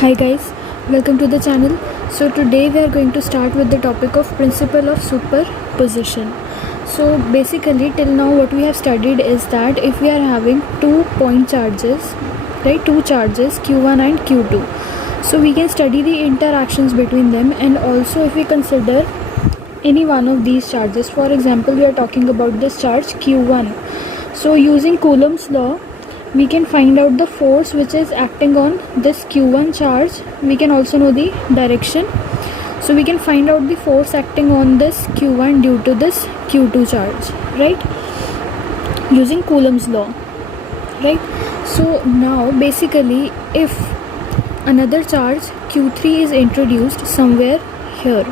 Hi guys, welcome to the channel. So today we are going to start with the topic of principle of superposition. So basically till now what we have studied is that if we are having two point charges, right, two charges q1 and q2, so we can study the interactions between them, and also if we consider any one of these charges, for example we are talking about this charge q1, so using Coulomb's law we can find out the force which is acting on this q1 charge. We can also know the direction, so we can find out the force acting on this q1 due to this q2 charge, right, using Coulomb's law, right. So now basically if another charge q3 is introduced somewhere here,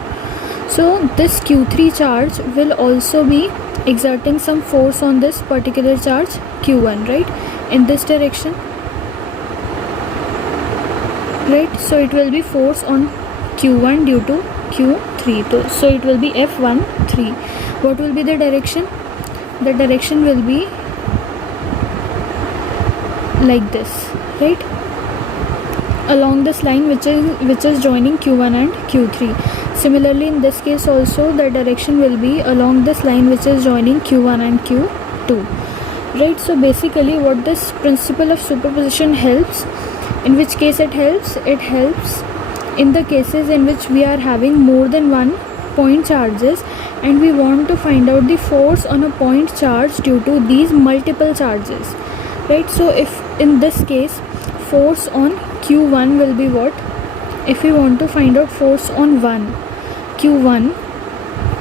so this q3 charge will also be exerting some force on this particular charge q1, right, in this direction, right. So it will be force on q1 due to q3, so it will be f13. What will be the direction? The direction will be like this, right, along this line which is joining q1 and q3. Similarly in this case also the direction will be along this line which is joining q1 and q2, right. So basically what this principle of superposition helps, in which case it helps in the cases in which we are having more than one point charges and we want to find out the force on a point charge due to these multiple charges, right. So if in this case force on q1 will be what, if we want to find out force on q1,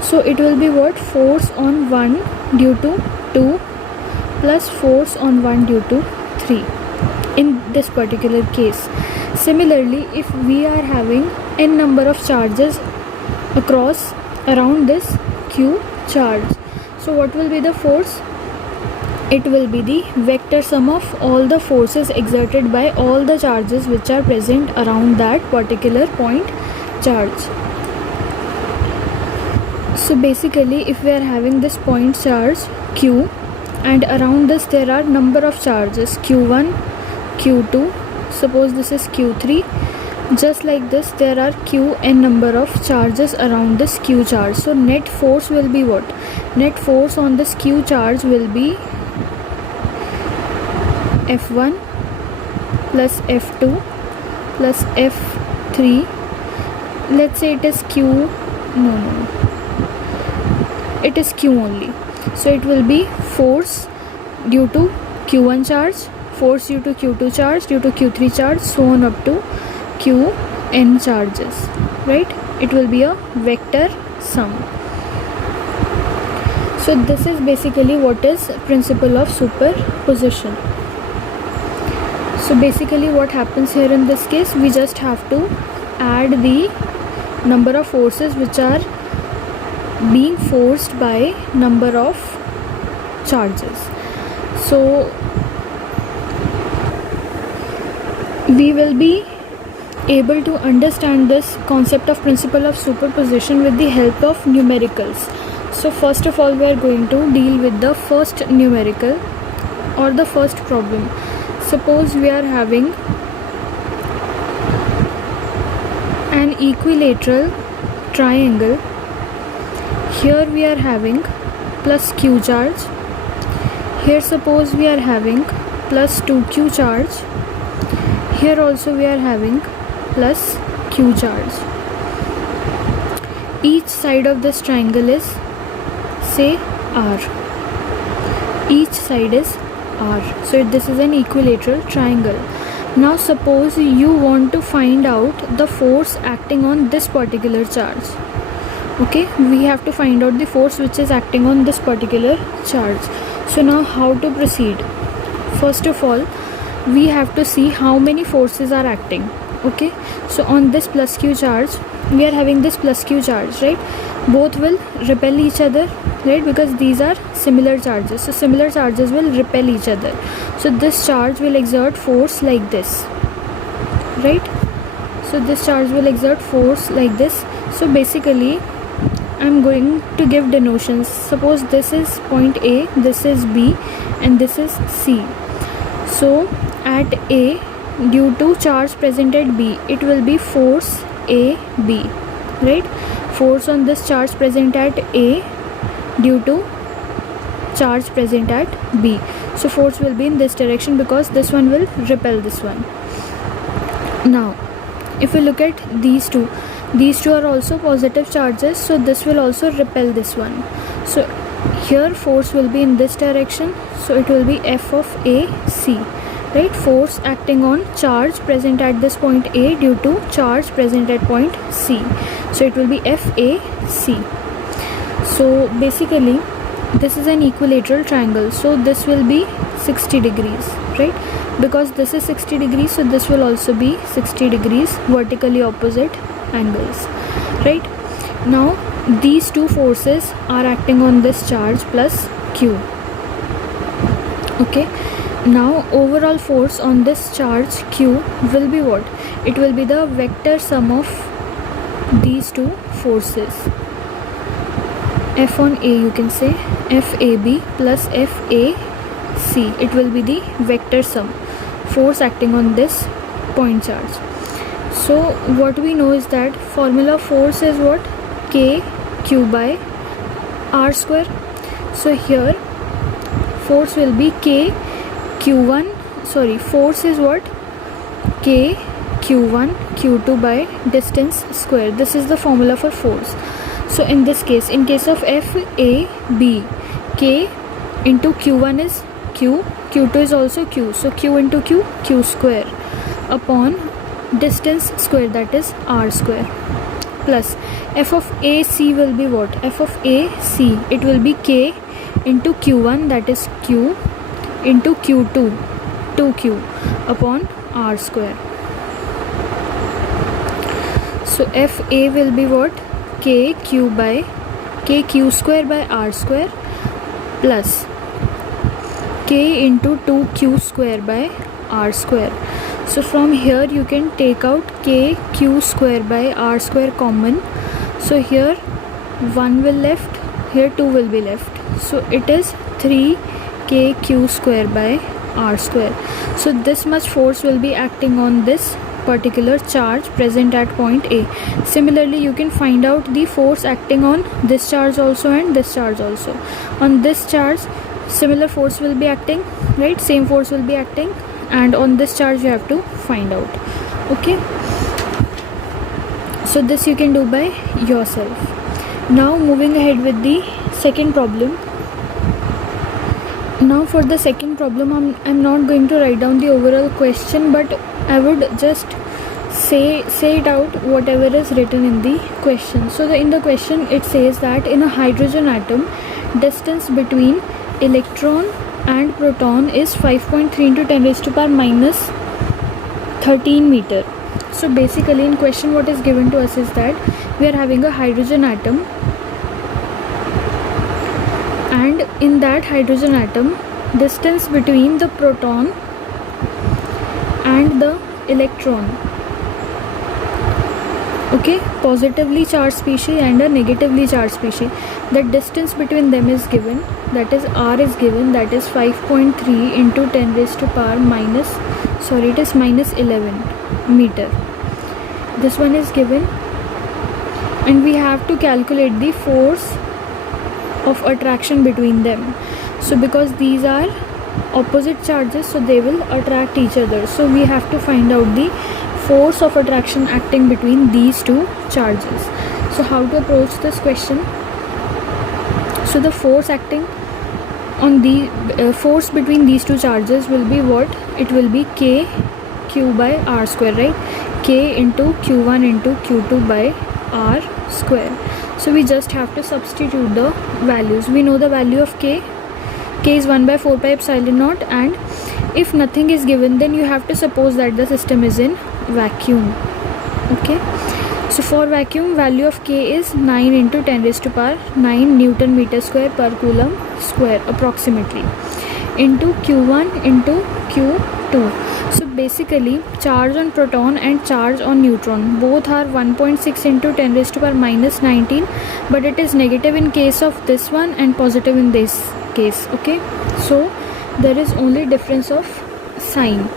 so it will be what, force on 1 due to 2 plus force on 1 due to 3 in this particular case. Similarly if we are having n number of charges across around this q charge, so what will be the force? It will be the vector sum of all the forces exerted by all the charges which are present around that particular point charge. So basically if we are having this point charge q and around this there are number of charges q1, q2, suppose this is q3, just like this there are n number of charges around this q charge. So net force will be what? Net force on this q charge will be f1 plus f2 plus f3. Let's say it is q, no, it is q only, so it will be force due to q1 charge, force due to q2 charge, due to q3 charge, so on up to qn charges, right. It will be a vector sum. So this is basically what is principle of superposition. So basically what happens here in this case, we just have to add the number of forces which are being forced by number of charges. So we will be able to understand this concept of principle of superposition with the help of numericals. So first of all we are going to deal with the first numerical or the first problem. Suppose we are having an equilateral triangle. Here we are having plus q charge. Here suppose we are having plus 2q charge. Here also we are having plus q charge. Each side of this triangle is, say, r. Each side is r. So this is an equilateral triangle. Now suppose you want to find out the force acting on this particular charge. Okay, we have to find out the force which is acting on this particular charge. So now how to proceed? First of all we have to see how many forces are acting. Okay, so on this plus q charge we are having this plus q charge, right. Both will repel each other, right, because these are similar charges, so similar charges will repel each other. So this charge will exert force like this, right. So this charge will exert force like this. So basically I'm going to give denotions. Suppose this is point A, this is B and this is C. So at A due to charge present at B, it will be force AB, right? Force on this charge present at A due to charge present at B. So force will be in this direction because this one will repel this one. Now if we look at these two are also positive charges, so this will also repel this one. So here force will be in this direction, so it will be F of AC, right? Force acting on charge present at this point A due to charge present at point C, so it will be FAC. So basically this is an equilateral triangle, so this will be 60 degrees, right? Because this is 60 degrees, so this will also be 60 degrees, vertically opposite angles, right? Now these two forces are acting on this charge plus Q. Okay, now overall force on this charge Q will be what? It will be the vector sum of these two forces. F on A, you can say FAB plus FAC, it will be the vector sum, force acting on this point charge. So what we know is that formula force is what? K Q by R square. So here force will be K Q1, sorry, force is what? K Q1 Q2 by distance square. This is the formula for force. So in this case, in case of FAB, K into Q1 is Q, Q2 is also Q, so Q into Q, Q square upon distance square, that is R square, plus F of AC will be what? F of AC, it will be K into Q1, that is Q, into Q2, 2Q upon R square. So FA will be what? KQ square by R square plus K into 2Q square by R square. So from here you can take out KQ square by R square common. So here 1 will left, here 2 will be left. So it is 3KQ square by R square. So this much force will be acting on this particular charge present at point A. Similarly, you can find out the force acting on this charge also and this charge also. On this charge, similar force will be acting, right? Same force will be acting, and on this charge you have to find out. Okay, so this you can do by yourself. Now moving ahead with the second problem. Now for the second problem, I'm not going to write down the overall question, but I would just say it out whatever is written in the question. So in the question it says that in a hydrogen atom, distance between electron and proton is 5.3 into 10 raised to power minus 13 meter. So basically in question what is given to us is that we are having a hydrogen atom, and in that hydrogen atom, distance between the proton and the electron, okay, positively charged species and a negatively charged species, the distance between them is given, that is R is given, that is 5.3 into 10 raised to power minus 11 meter. This one is given, and we have to calculate the force of attraction between them. So because these are opposite charges, so they will attract each other, so we have to find out the force of attraction acting between these two charges. So how to approach this question? So the force acting on the force between these two charges will be what? It will be K Q by R square, right? K into Q1 into Q2 by R square. So we just have to substitute the values. We know the value of K is 1 by 4 pi epsilon naught, and if nothing is given, then you have to suppose that the system is in vacuum. Okay, so for vacuum, value of K is 9 into 10 raised to power 9 Newton meter square per coulomb square approximately, into Q1 into Q2. So basically charge on proton and charge on neutron both are 1.6 into 10 raised to power minus 19, but it is negative in case of this one and positive in this case. Okay, so there is only difference of sign.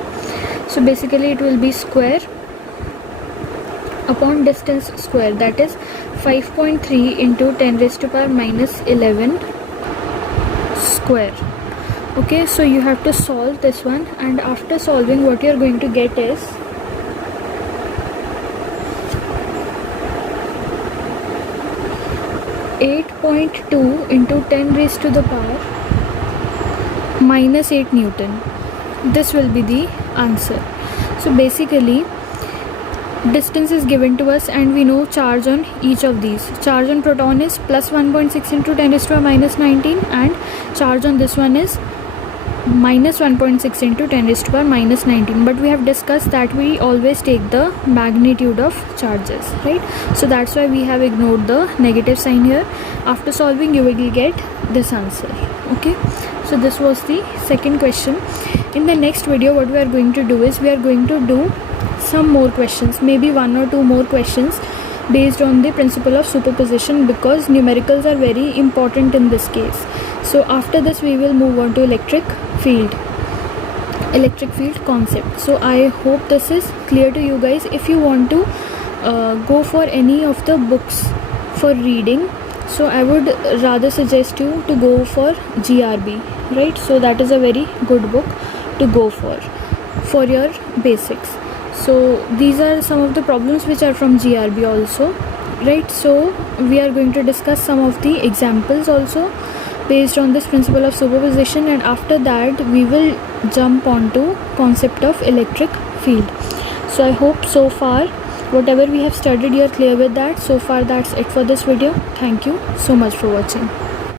So basically it will be square upon distance square, that is 5.3 into 10 raised to power minus 11 square. Okay, so you have to solve this one, and after solving what you are going to get is 8.2 into 10 raised to the power minus 8 Newton. This will be the answer. So basically distance is given to us and we know charge on each of these. Charge on proton is plus 1.6 into 10 raised to power minus 19, and charge on this one is minus 1.6 into 10 raised to power minus 19, but we have discussed that we always take the magnitude of charges, right? So that's why we have ignored the negative sign here. After solving you will get this answer. Okay, so this was the second question. In the next video what we are going to do is we are going to do some more questions, maybe 1 or 2 more questions based on the principle of superposition, because numericals are very important in this case. So after this we will move on to electric field concept. So I hope this is clear to you guys. If you want to go for any of the books for reading, so I would rather suggest you to go for GRB, right? So that is a very good book to go for your basics. So these are some of the problems which are from GRB also, right? So we are going to discuss some of the examples also based on this principle of superposition, and after that we will jump on to concept of electric field. So I hope so far whatever we have studied you are clear with that. So far that's it for this video. Thank you so much for watching.